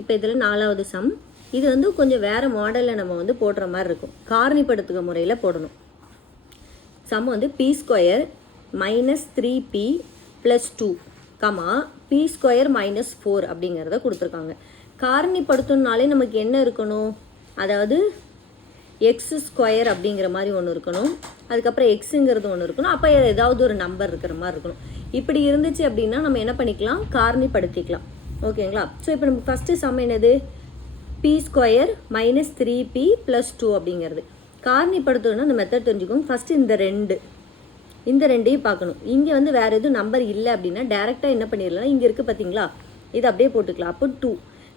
இப்போ இதில் 4வது சம். இது வந்து கொஞ்சம் வேறு மாடலில் நம்ம வந்து போடுற மாதிரி இருக்கும். காரணிப்படுத்துக முறையில் போடணும். சம் வந்து P square minus 3p plus 2 comma P square minus 4 அப்படிங்கிறத கொடுத்துருக்காங்க. காரணிப்படுத்தணுனாலே நமக்கு என்ன இருக்கணும், அதாவது எக்ஸ் ஸ்கொயர் அப்படிங்கிற மாதிரி ஒன்று இருக்கணும், அதுக்கப்புறம் எக்ஸுங்கிறது ஒன்று இருக்கணும், அப்போ ஏதாவது ஒரு நம்பர் இருக்கிற மாதிரி இருக்கணும். இப்படி இருந்துச்சு அப்படின்னா நம்ம என்ன பண்ணிக்கலாம், காரணிப்படுத்திக்கலாம். ஓகேங்களா? ஸோ இப்போ நமக்கு ஃபஸ்ட்டு சம் என்னது, P square minus 3p plus 2 அப்படிங்கிறது. காரணிப்படுத்தணும்னா அந்த மெத்தட் தெரிஞ்சுக்கோங்க. ஃபஸ்ட்டு இந்த ரெண்டையும் பார்க்கணும். இங்கே வந்து வேறு எதுவும் நம்பர் இல்லை அப்படின்னா டேரெக்டாக என்ன பண்ணிடலாம், இங்கே இருக்குது பார்த்தீங்களா, இது அப்படியே போட்டுக்கலாம். அப்போ 2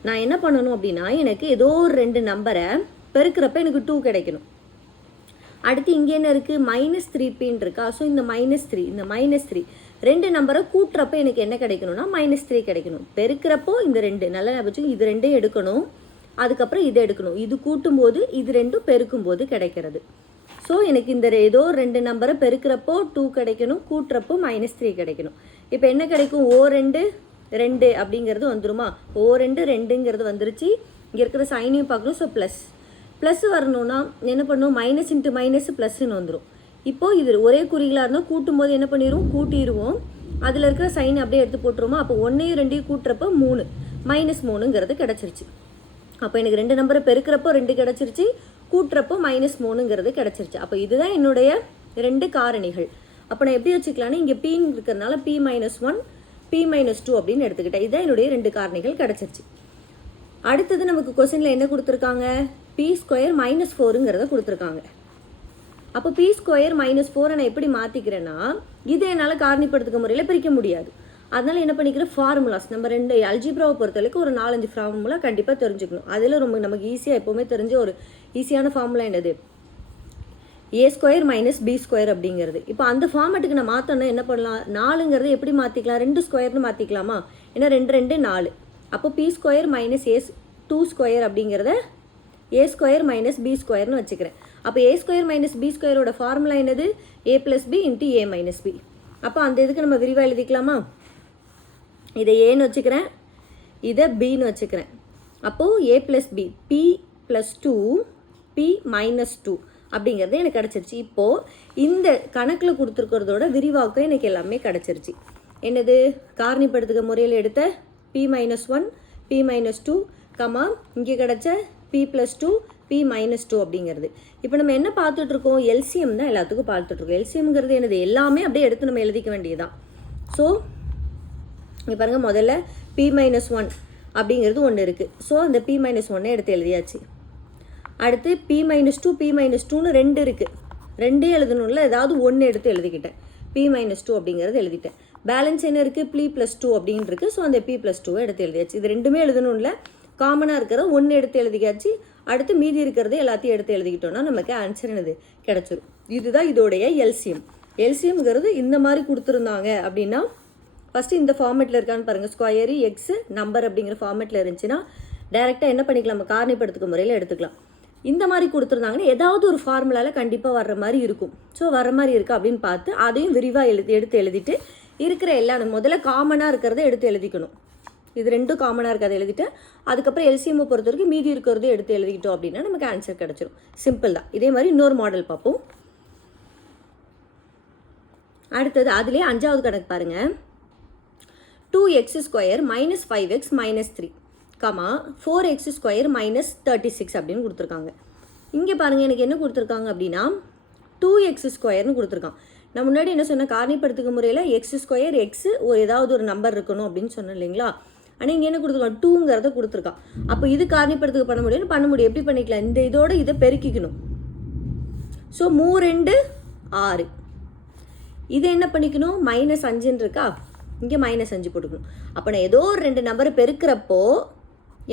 நான் என்ன பண்ணணும் அப்படின்னா, எனக்கு ஏதோ ஒரு 2 நம்பரை பெருக்கிறப்ப எனக்கு 2 கிடைக்கணும். அடுத்து இங்கே என்ன இருக்குது, மைனஸ் 3pன்னு இருக்கா. ஸோ இந்த -3 2 நம்பரை கூட்டுறப்ப எனக்கு என்ன கிடைக்கணும்னா -3 கிடைக்கணும். பெருக்கிறப்போ இந்த 2 நல்ல ஞாபகம், இது 2 எடுக்கணும், அதுக்கப்புறம் இதை எடுக்கணும். இது கூட்டும்போது இது 2 பெருக்கும்போது கிடைக்கிறது. ஸோ எனக்கு இந்த ஏதோ 2 நம்பரை பெருக்கிறப்போ 2 கிடைக்கணும், கூட்டுறப்போ -3 கிடைக்கணும். இப்போ என்ன கிடைக்கும், O2 அப்படிங்கிறது வந்துருமா, O2 வந்துருச்சு. இங்கே இருக்கிற சைனையும் பார்க்கணும். ஸோ ப்ளஸ் வரணும்னா என்ன பண்ணும், மைனஸ் இன்ட்டு மைனஸ் ப்ளஸ்ன்னு வந்துடும். இப்போது இது ஒரே குறிகளாக இருந்தால் கூட்டும்போது என்ன பண்ணிடுவோம், கூட்டிடுவோம். அதில் இருக்கிற சைனை அப்படியே எடுத்து போட்டுருவோமா. அப்போ 1ஐயும் 2ஐயும் கூட்டுறப்போ 3 -3ங்கிறது கிடச்சிருச்சு. அப்போ எனக்கு 2 நம்பரை பெருக்கிறப்போ 2 கிடச்சிருச்சு, கூட்டுறப்போ -3ங்கிறது கிடச்சிருச்சு. அப்போ இதுதான் என்னுடைய 2 காரணிகள். அப்போ நான் எப்படி வச்சுக்கலான்னு, இங்கே பின்னு இருக்கிறதுனால P-1 P-2 அப்படின்னு எடுத்துக்கிட்டேன். இதுதான் என்னுடைய 2 காரணிகள் கிடச்சிருச்சு. அடுத்தது நமக்கு கொஸ்டினில் என்ன கொடுத்துருக்காங்க, பி ஸ்கொயர் -4ங்கிறத கொடுத்துருக்காங்க. அப்போ பி ஸ்கொயர் -4 நான் எப்படி மாற்றிக்கிறேன்னா, இதை என்னால் காரணிப்படுத்துக்க முறையில் பிரிக்க முடியாது. அதனால் என்ன பண்ணிக்கிறேன், ஃபார்முலாஸ் நம்ம 2 அல்ஜிப்ராவை பொறுத்தவரைக்கும் ஒரு 4-5 ஃபார்முலா கண்டிப்பாக தெரிஞ்சுக்கணும். அதில் நமக்கு ஈஸியாக எப்போவுமே தெரிஞ்ச ஒரு ஈஸியான ஃபார்முலா என்னது, ஏ ஸ்கொயர் மைனஸ் பி ஸ்கொயர் அப்படிங்கிறது. இப்போ அந்த ஃபார்மேட்டுக்கு நான் மாற்றோன்னா என்ன பண்ணலாம், 4ங்கிறது எப்படி மாற்றிக்கலாம், 2 ஸ்கொயர்னு மாற்றிக்கலாமா. ஏன்னா 2 4. அப்போ B square minus A2 square அப்படிங்கிறத ஏ ஸ்கொயர் மைனஸ் பி ஸ்கொயர்னு வச்சுக்கிறேன். அப்போ ஏ ஸ்கொயர் மைனஸ் பி ஸ்கொயரோட ஃபார்முலா என்னது, A + B into A - B. அப்போ அந்த இதுக்கு நம்ம விரிவாக எழுதிக்கலாமா. இதை ஏன்னு வச்சுக்கிறேன், இதை பின்னு வச்சுக்கிறேன். அப்போது A + B P+2 P-2 அப்படிங்கிறது எனக்கு கிடச்சிருச்சு. இப்போது இந்த கணக்கில் கொடுத்துருக்கிறதோட விரிவாக்கம் எனக்கு எல்லாமே கிடச்சிருச்சு. என்னது, காரணிப்படுத்துக முறையில் எடுத்த P-1 P-2 கமா இங்கே கிடச்ச P+2 P-2 அப்படிங்கிறது. இப்போ நம்ம என்ன பார்த்துட்ருக்கோம், எல்சிஎம் தான் எல்லாத்துக்கும் பார்த்துட்ருக்கோம். எல்சிஎம்ங்கிறது என்னது, எல்லாமே அப்படியே எடுத்து நம்ம எழுதிக்க வேண்டியதுதான். ஸோ இங்கே பாருங்கள், முதல்ல P-1 அப்படிங்கிறது ஒன்று இருக்குது. ஸோ அந்த P-1 எடுத்து எழுதியாச்சு. அடுத்து P-2 P-2ன்னு 2 இருக்குது. 2 எழுதணும்ல, ஏதாவது 1 எடுத்து எழுதிக்கிட்டேன். P-2 அப்படிங்கிறது எழுதிட்டேன். பேலன்ஸ் என்ன இருக்குது, P+2 அப்படின்னு இருக்குது. ஸோ அந்த P+2 எடுத்து எழுதியாச்சு. இது 2மே எழுதணும்ல, காமனாக இருக்கிற 1 எடுத்து எழுதிக்காச்சு. அடுத்து மீதி இருக்கிறது எல்லாத்தையும் எடுத்து எழுதிக்கிட்டோம்னா நமக்கு ஆன்சர் என்னது கிடச்சிரும். இதுதான் இதோடைய எல்சிஎம். எல்சிஎம்ங்கிறது இந்த மாதிரி கொடுத்துருந்தாங்க அப்படின்னா, ஃபஸ்ட்டு இந்த ஃபார்மேட்டில் இருக்கான்னு பாருங்கள். ஸ்கொயரு எக்ஸு நம்பர் அப்படிங்கிற ஃபார்மேட்டில் இருந்துச்சுன்னா டேரெக்டாக என்ன பண்ணிக்கலாம், நம்ம காரணிப்படுத்துக்க முறையில் எடுத்துக்கலாம். இந்த மாதிரி கொடுத்துருந்தாங்கன்னா ஏதாவது ஒரு ஃபார்முலாவில் கண்டிப்பாக வர்ற மாதிரி இருக்கும். ஸோ வர மாதிரி இருக்கா அப்படின்னு பார்த்து அதையும் விரிவாக எடுத்து எழுதிட்டு இருக்கிற எல்லாம் முதல்ல காமனாக இருக்கிறத எடுத்து எழுதிக்கணும். இது 2 காமனாக இருக்கிறத எழுதிட்டு அதுக்கப்புறம் எல்சிஎம்மை பொறுத்த வரைக்கும் மீதி இருக்கிறத எடுத்து எழுதிக்கிட்டோம் அப்படின்னா நமக்கு ஆன்சர் கிடச்சிரும். சிம்பிள் தான். இதே மாதிரி இன்னொரு மாடல் பார்ப்போம். அடுத்தது அதுலேயே 5வது கணக்கு பாருங்கள். 2x square -5x -3 comma 4x square -36 அப்படின்னு கொடுத்துருக்காங்க. இங்கே பாருங்கள், எனக்கு என்ன கொடுத்துருக்காங்க அப்படின்னா 2x ஸ்கொயர்னு கொடுத்துருக்கான். நான் முன்னாடி என்ன சொன்னேன், காரணிப்படுத்துக்க முறையில் எக்ஸ் ஸ்கொயர் எக்ஸு ஏதாவது ஒரு நம்பர் இருக்கணும் அப்படின்னு சொன்னேன் இல்லைங்களா. ஆனால் இங்கே என்ன கொடுத்துருக்கான், 2ங்கிறத கொடுத்துருக்கான். அப்போ இது காரணிப்படுத்துக்க பண்ண முடியும். எப்படி பண்ணிக்கலாம், இந்த இதோட இதை பெருக்கிக்கணும். ஸோ 3 6. இதை என்ன பண்ணிக்கணும், -5 இருக்கா, இங்கே -5 போட்டுக்கணும். அப்போ நான் ஏதோ ஒரு 2 நம்பரை பெருக்கிறப்போ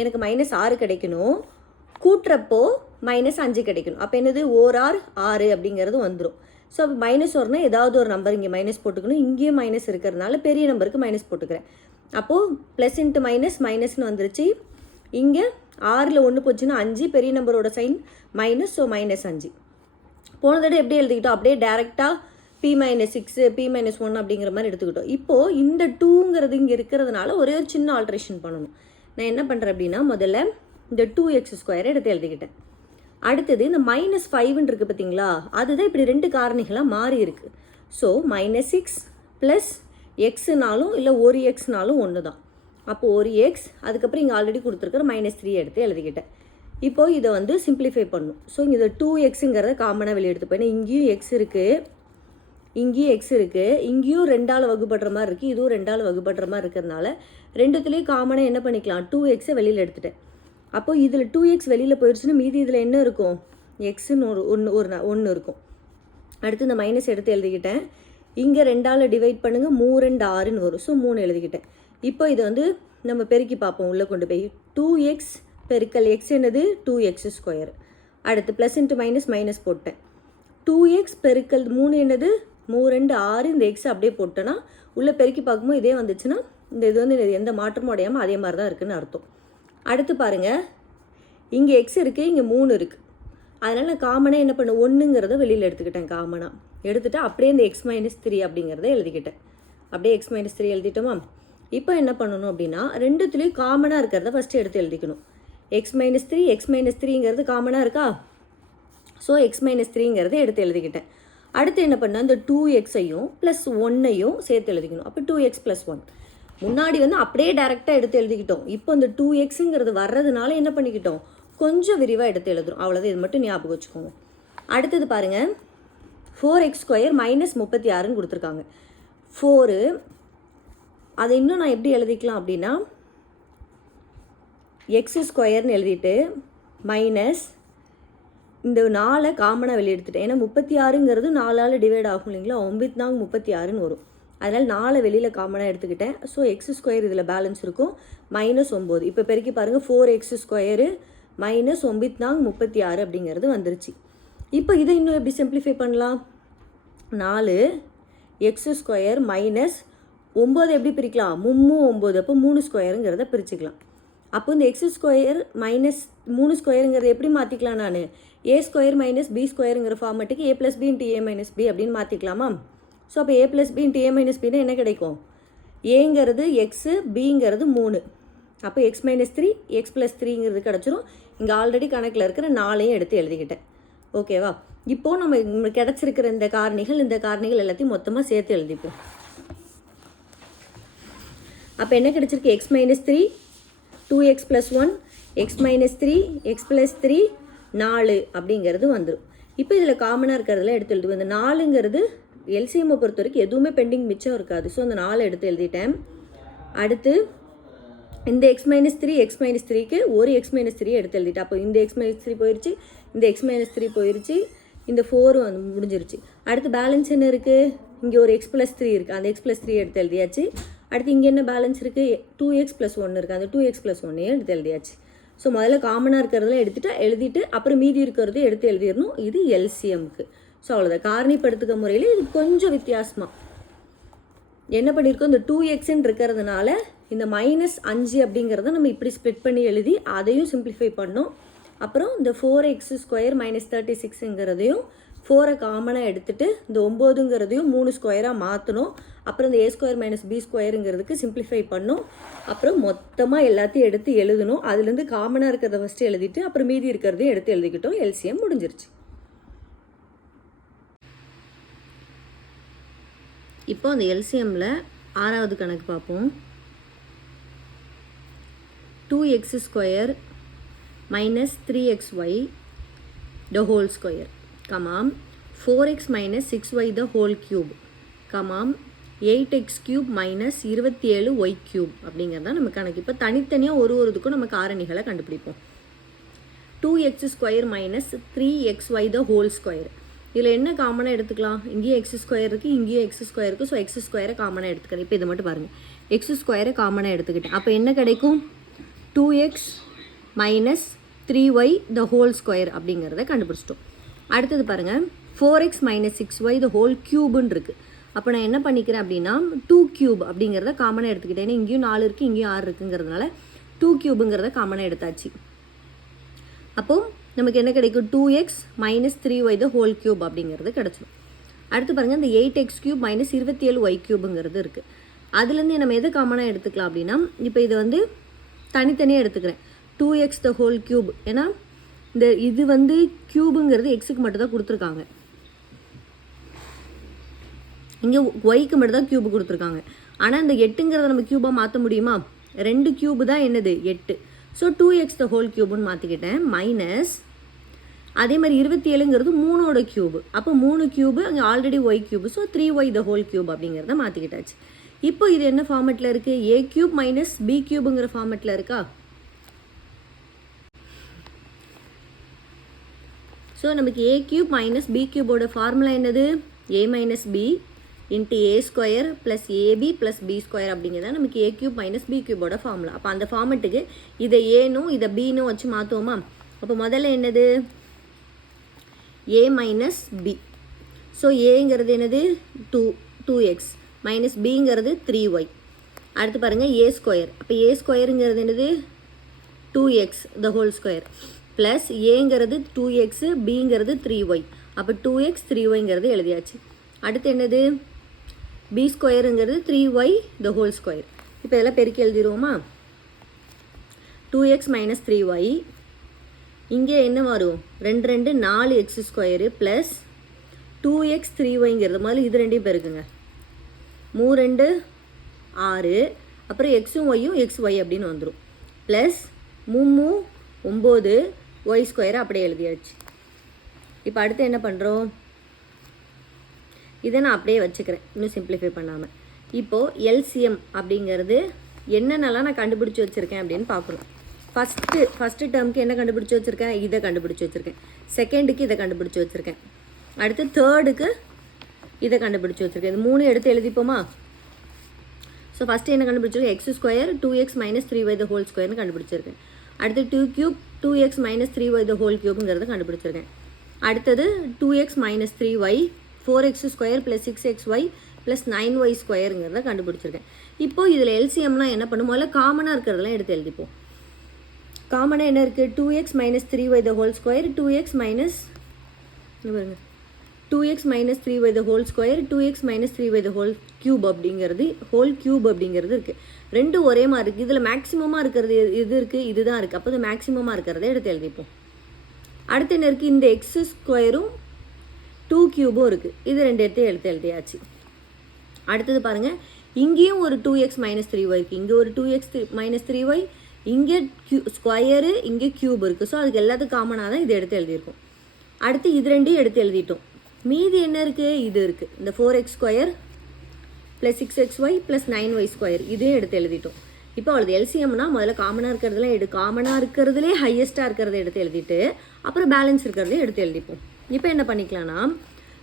எனக்கு -6 கிடைக்கணும், கூட்டுறப்போ -5 கிடைக்கணும். அப்போ என்னது, 6 அப்படிங்கிறது வந்துடும். ஸோ அப்போ -1னா ஏதாவது ஒரு நம்பர் இங்கே மைனஸ் போட்டுக்கணும். இங்கேயும் மைனஸ் இருக்கிறதுனால பெரிய நம்பருக்கு மைனஸ் போட்டுக்கிறேன். அப்போது ப்ளஸ் இன்ட்டு மைனஸ்னு வந்துருச்சு. இங்கே 6ல் 1 போச்சுன்னா 5, பெரிய நம்பரோட சைன் மைனஸ். ஸோ -5. போன தடவை எப்படி எழுதிக்கிட்டோம், அப்படியே டேரெக்டாக P-6 P-1 அப்படிங்கிற மாதிரி எடுத்துக்கிட்டோம். இப்போது இந்த 2ங்கிறது இங்கே இருக்கிறதுனால ஒரே ஒரு சின்ன ஆல்ட்ரேஷன் பண்ணணும். நான் என்ன பண்ணுறேன் அப்படின்னா முதல்ல இந்த 2x² எடுத்து எழுதிக்கிட்டேன். அடுத்தது இந்த -5ன்னு இருக்குது பார்த்தீங்களா, அதுதான் இப்படி 2 காரணிகளாக மாறி இருக்குது. ஸோ -6 ப்ளஸ் எக்ஸ்னாலும் இல்லை ஒரு எக்ஸ்னாலும் ஒன்று தான். அப்போது ஒரு எக்ஸ், அதுக்கப்புறம் இங்கே ஆல்ரெடி கொடுத்துருக்குற -3 எடுத்து எழுதிக்கிட்டேன். இப்போது இதை வந்து சிம்பிளிஃபை பண்ணணும். ஸோ இங்கே இந்த 2xங்கிறத காமனாக வெளியே எடுத்து போயினா இங்கேயும் எக்ஸ் இருக்குது, இங்கேயும் எக்ஸ் இருக்குது, இங்கேயும் 2ஆல் வகுப்படுற மாதிரி இருக்குது, இதுவும் 2ஆல் வகுப்படுற மாதிரி இருக்கிறதுனால ரெண்டுத்துலேயும் காமனாக என்ன பண்ணிக்கலாம், 2xை வெளியில் எடுத்துட்டேன். அப்போது இதில் 2x வெளியில் போயிடுச்சுன்னா மீதி இதில் என்ன இருக்கும், எக்ஸுன்னு ஒன்று இருக்கும். அடுத்து இந்த மைனஸ் எடுத்து எழுதிக்கிட்டேன். இங்கே 2ஆல் டிவைட் பண்ணுங்கள், 3 2 6ன்னு வரும். ஸோ 3 எழுதிக்கிட்டேன். இப்போ இதை வந்து நம்ம பெருக்கி பார்ப்போம், உள்ளே கொண்டு போய் 2x பெருக்கல் எக்ஸ் என்னது 2x². அடுத்து ப்ளஸ் இன்ட்டு மைனஸ் போட்டேன். 2x பெருக்கல் 3 என்னது 3 2 6, இந்த எக்ஸ் அப்படியே போட்டேன்னா உள்ளே பெருக்கி பார்க்கும்போது இதே வந்துச்சுன்னா இந்த இது வந்து எந்த மாற்றமும் அடையாமல் அதே மாதிரி தான் இருக்குதுன்னு அர்த்தம். அடுத்து பாருங்கள், இங்கே எக்ஸ் இருக்குது, இங்கே 3 இருக்குது. அதனால் நான் காமனாக என்ன பண்ணேன், 1ங்கிறத வெளியில் எடுத்துக்கிட்டேன். காமனாக எடுத்துகிட்டு அப்படியே இந்த x-3 அப்படிங்கிறத எழுதிக்கிட்டேன். அப்படியே x-3 எழுதிட்டோமா. இப்போ என்ன பண்ணணும் அப்படின்னா ரெண்டுத்துலேயும் காமனாக இருக்கிறத ஃபஸ்ட்டு எடுத்து எழுதிக்கணும். x-3ங்கிறது காமனாக இருக்கா, ஸோ x-3ங்கிறத எடுத்து எழுதிக்கிட்டேன். அடுத்து என்ன பண்ணால் இந்த 2xஐயும் ப்ளஸ் 1ஐயும் சேர்த்து எழுதிக்கணும். அப்போ 2x + 1. முன்னாடி வந்து அப்படியே டேரெக்டாக எடுத்து எழுதிக்கிட்டோம். இப்போ இந்த 2xங்கிறது வர்றதுனால என்ன பண்ணிக்கிட்டோம், கொஞ்சம் விரிவாக எடுத்து எழுதுறோம். அவ்வளோதான், இது மட்டும் ஞாபகம் வச்சுக்கோங்க. அடுத்தது பாருங்கள், 4x² -36ன்னு கொடுத்துருக்காங்க. 4 அதை இன்னும் நான் எப்படி எழுதிக்கலாம் அப்படின்னா x² எழுதிட்டு மைனஸ் இந்த 4 காமனாக வெளியே எடுத்துட்டேன். ஏன்னா 36ங்கிறது 4ஆல் டிவைட் ஆகும் இல்லைங்களா, 9 36ன்னு வரும். அதனால் 4 வெளியில் காமனாக எடுத்துக்கிட்டேன். ஸோ x² இதில் பேலன்ஸ் இருக்கும் -9. இப்போ பெருக்கி பாருங்கள், 4x² -9 36 அப்படிங்கிறது வந்துருச்சு. இப்போ இதை இன்னும் எப்படி சிம்பிளிஃபை பண்ணலாம், 4x² -9 எப்படி பிரிக்கலாம், 3 அப்போ 3²ங்கிறத பிரிச்சுக்கலாம். அப்போ இந்த x² -3²ங்கிறத எப்படி மாற்றிக்கலாம், நான் a² - b²ங்கிற ஃபார்மேட்டுக்கு a + b × a - b அப்படின்னு மாற்றிக்கலாமா. ஸோ அப்போ a + b × a - bனா என்ன கிடைக்கும், ஏங்கிறது எக்ஸு, பிங்கிறது 3. அப்போ x - 3 x + 3ங்கிறது கிடச்சிரும். இங்கே ஆல்ரெடி கணக்கில் இருக்கிற 4ஐயும் எடுத்து எழுதிக்கிட்டேன். ஓகேவா. இப்போது நம்ம கிடச்சிருக்கிற இந்த காரணிகள் எல்லாத்தையும் மொத்தமாக சேர்த்து எழுதிப்போம். அப்போ என்ன கிடச்சிருக்கு, x - 3 2x + 1 x - 3 x + 3 4 அப்படிங்கிறது வந்துடும். இப்போ இதில் காமனாக இருக்கிறதுல எடுத்து எழுதுவோம். இந்த 4ங்கிறது எல்சிஎம்மை பொறுத்த வரைக்கும் எதுவுமே பெண்டிங் மிச்சம் இருக்காது. ஸோ அந்த 4 எடுத்து எழுதிட்டேன். அடுத்து இந்த x - 3க்கு ஒரு x - 3 எடுத்து எழுதிட்டேன். அப்போ இந்த x - 3 போயிடுச்சு, இந்த x - 3 போயிடுச்சு, இந்த 4 வந்து முடிஞ்சிருச்சு. அடுத்து பேலன்ஸ் என்ன இருக்குது, இங்கே ஒரு x + 3 இருக்குது, அந்த x + 3 எடுத்து எழுதியாச்சு. அடுத்து இங்கே என்ன பேலன்ஸ் இருக்குது, 2x + 1 இருக்குது, அந்த 2x + 1 எடுத்து எழுதியாச்சு. ஸோ முதல்ல காமனாக இருக்கிறதெல்லாம் எழுதிட்டு அப்புறம் மீதி இருக்கிறதையும் எடுத்து எழுதிடணும். இது எல்சிஎம்க்கு. ஸோ அவ்வளோதான். காரணிப்படுத்துக முறையில் இது கொஞ்சம் வித்தியாசமாக என்ன பண்ணியிருக்கோம், இந்த 2xன்னு இருக்கிறதுனால இந்த -5 அப்படிங்கிறத நம்ம இப்படி ஸ்ப்ளிட் பண்ணி எழுதி அதையும் சிம்பிளிஃபை பண்ணோம். அப்புறம் இந்த 4x² -36ங்கிறதையும் 4 காமனாக எடுத்துகிட்டு இந்த 9ங்கிறதையும் 3² மாற்றணும். அப்புறம் இந்த a² - b²ங்கிறதுக்கு சிம்பிளிஃபை பண்ணோம். அப்புறம் மொத்தமாக எல்லாத்தையும் எடுத்து எழுதணும். அதுலேருந்து காமனாக இருக்கிறத ஃபஸ்ட்டு எழுதிட்டு அப்புறம் மீதி இருக்கிறதையும் எடுத்து எழுதிக்கிட்டோம். எல்சிஎம் முடிஞ்சிருச்சு. இப்போ அந்த எல்சிஎம்மில் 6வது கணக்கு பார்ப்போம். 2x² - 3xy the whole square, 4x - 6y the whole cube, 8x³ - 27y³ அப்படிங்கிறதா நம்ம கணக்கு. இப்போ தனித்தனியாக ஒரு இதுக்கும் நம்ம காரணிகளை கண்டுபிடிப்போம். 2x² - 3xy the whole square. இதில் என்ன காமனாக எடுத்துக்கலாம், இங்கேயும் x² இருக்குது, இங்கேயும் x² இருக்குது. ஸோ x² காமனாக எடுத்துக்கிறேன். இப்போ இதை மட்டும் பாருங்கள், x² காமனாக எடுத்துக்கிட்டேன். அப்போ என்ன கிடைக்கும், 2x - 3y the whole square அப்படிங்கிறத கண்டுபிடிச்சிட்டோம். அடுத்தது பாருங்கள், 4x - 6y the whole cubeன்னு இருக்குது. அப்போ நான் என்ன பண்ணிக்கிறேன் அப்படின்னா 2³ அப்படிங்கிறத காமனாக எடுத்துக்கிட்டேன். ஏன்னா இங்கேயும் 4 இருக்குது, இங்கேயும் 6 இருக்குங்கிறதுனால 2³ காமனாக எடுத்தாச்சு. அப்போது நமக்கு என்ன கிடைக்கும், 2x - 3y the whole cube அப்படிங்கிறது கிடச்சிடும். அடுத்து பாருங்கள், இந்த 8x³ - 27y³ இருக்குது. அதுலேருந்து நம்ம எது காமனாக எடுத்துக்கலாம் அப்படின்னா, இப்போ இதை வந்து தனித்தனியாக எடுத்துக்கிறேன். 2x the whole cube. ஏன்னா இந்த இது வந்து க்யூபுங்கிறது எக்ஸுக்கு மட்டும் தான் கொடுத்துருக்காங்க, இங்கே ஒய்க்கு மட்டும் தான் க்யூபு கொடுத்துருக்காங்க. ஆனால் இந்த 8ங்கிறத நம்ம க்யூபாக மாற்ற முடியுமா? 2 க்யூபு தான் என்னது 8. ஸோ 2x the whole cubeன்னு மாற்றிக்கிட்டேன். மைனஸ் அதே மாதிரி 27ங்கிறது 3ஓட க்யூபு. அப்போ 3 க்யூபு அங்கே already y cube. So 3y the whole cube அப்படிங்கிறத மாற்றிக்கிட்டாச்சு. இப்போ இது என்ன ஃபார்மெட்டில் இருக்குது? a cube மைனஸ் b க்யூபுங்கிற ஃபார்மெட்டில் இருக்கா? ஸோ நமக்கு a cube மைனஸ் b க்யூபோட ஃபார்முலா என்னது? a minus b into a square plus ab plus b square அப்படிங்கிறதா நமக்கு a cube மைனஸ் b க்யூபோட ஃபார்முலா. அப்போ அந்த ஃபார்மெட்டுக்கு இதை ஏனும் இதை bனும் வச்சு மாற்றுவோமா? அப்போ முதல்ல என்னது? a minus b. ஸோ ஏங்கிறது என்னது? 2x மைனஸ் பிங்கிறது 3y. அடுத்து பாருங்கள் a ஸ்கொயர். அப்போ a ஸ்கொயருங்கிறது என்னது? 2x the whole square plus ஏங்கிறது 2x, பிங்கிறது 3y. அப்போ 2x 3yங்கிறது எழுதியாச்சு. அடுத்து என்னது? b ஸ்கொயருங்கிறது 3y the whole square. இப்போ இதெல்லாம் பெருக்கி எழுதிடுவோமா? 2x minus 3y. இங்கே என்ன வரும்? 2 2 4x ஸ்கொயரு ப்ளஸ் 2x 3yங்கிறது முதல்ல இது ரெண்டையும் பெருக்குங்க. 3 2 6, அப்புறம் எக்ஸும் ஒய்யும் எக்ஸ் ஒய் அப்படின்னு வந்துடும். ப்ளஸ் 3 9 ஒய் ஸ்கொயரை அப்படியே எழுதியாச்சு. இப்போ அடுத்து என்ன பண்ணுறோம்? இதை நான் அப்படியே வச்சுக்கிறேன், இன்னும் சிம்பிளிஃபை பண்ணாமல். இப்போது எல்சிஎம் அப்படிங்கிறது என்னென்னலாம் நான் கண்டுபிடிச்சி வச்சுருக்கேன் அப்படின்னு பார்க்கணும். ஃபஸ்ட்டு டேர்முக்கு என்ன கண்டுபிடிச்சி வச்சுருக்கேன்? இதை கண்டுபிடிச்சி வச்சுருக்கேன். செகண்டுக்கு இதை கண்டுபிடிச்சி வச்சுருக்கேன். அடுத்து தேர்டுக்கு இதை கண்டுபிடிச்சி வச்சுருக்கேன். இது 3 எடுத்து எழுதிப்போமா? ஸோ ஃபஸ்ட்டு என்ன கண்டுபிடிச்சிருக்கேன்? X square 2x minus 3y the whole ஸ்கொயர்னு கண்டுபிடிச்சிருக்கேன். அடுத்து 2 cube 2x minus 3y the whole cubeங்கிறத கண்டுபிடிச்சிருக்கேன். அடுத்தது 2x minus 3y 4x square plus 6xy plus 9y ஸ்கொயருங்கிறத கண்டுபிடிச்சிருக்கேன். இப்போது இதில் எல்சிஎம்லாம் என்ன பண்ணும்? முதல்ல காமனாக இருக்கிறதெல்லாம் எடுத்து எழுதிப்போம். காமனாக என்ன இருக்குது? 2x minus 3y the whole square 2x minus 3y the whole square 2x minus 3y the whole cube அப்படிங்கிறது இருக்குது. ரெண்டும் ஒரே மாதிரி இருக்குது. இதில் மேக்ஸிமமாக இருக்கிறது இது இருக்குது, இதுதான் இருக்குது. அப்போ இது மேக்ஸிமமாக இருக்கிறத எடுத்து எழுதிப்போம். அடுத்து என்ன இருக்குது? இந்த எக்ஸ் ஸ்கொயரும் 2 க்யூபும் இருக்குது. இது ரெண்டு எடுத்து எழுதியாச்சு. அடுத்தது பாருங்கள், இங்கேயும் ஒரு 2x மைனஸ் 3y இருக்குது. இங்கே ஒரு 2x மைனஸ் 3y, இங்கே ஸ்கொயரு, இங்கே க்யூப் இருக்குது. ஸோ அதுக்கு எல்லாத்துக்கும் காமனாக தான் இது எடுத்து எழுதியிருக்கோம். அடுத்து இது ரெண்டையும் எடுத்து எழுதிட்டோம். மீதி என்ன இருக்குது? இது இருக்குது. இந்த 4x square plus 6xy plus 9y square இதையும் எடுத்து எழுதிட்டோம். இப்போ அவ்வளோ எல்சிஎம்னா முதல்ல காமனாக இருக்கிறதுலாம் காமனாக இருக்கிறதுலே ஹையஸ்ட்டாக இருக்கிறத எடுத்து எழுதிட்டு அப்புறம் பேலன்ஸ் இருக்கிறதையும் எடுத்து எழுதிப்போம். இப்போ என்ன பண்ணிக்கலாம்னா,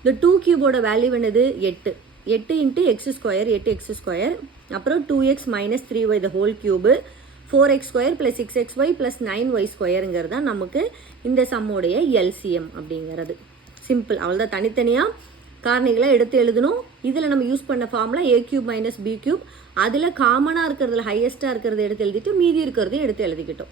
இந்த 2 க்யூபோட வேல்யூ என்னது? 8 into X square 8x square, அப்புறம் 2x minus 3y the whole cube 4x square plus 6xy plus 9y ஸ்கொயருங்கிறது தான் நமக்கு இந்த சம்மோடைய எல்சிஎம் அப்படிங்கிறது. சிம்பிள், அவ்வளோதான். தனித்தனியாக காரணிகளாக எடுத்து எழுதணும். இதில் நம்ம யூஸ் பண்ண formula a cube minus b cube. அதில் காமனாக இருக்கிறதுல ஹையஸ்ட்டாக இருக்கிறத எடுத்து எழுதிட்டு மீதி இருக்கிறதையும் எடுத்து எழுதிக்கிட்டோம்.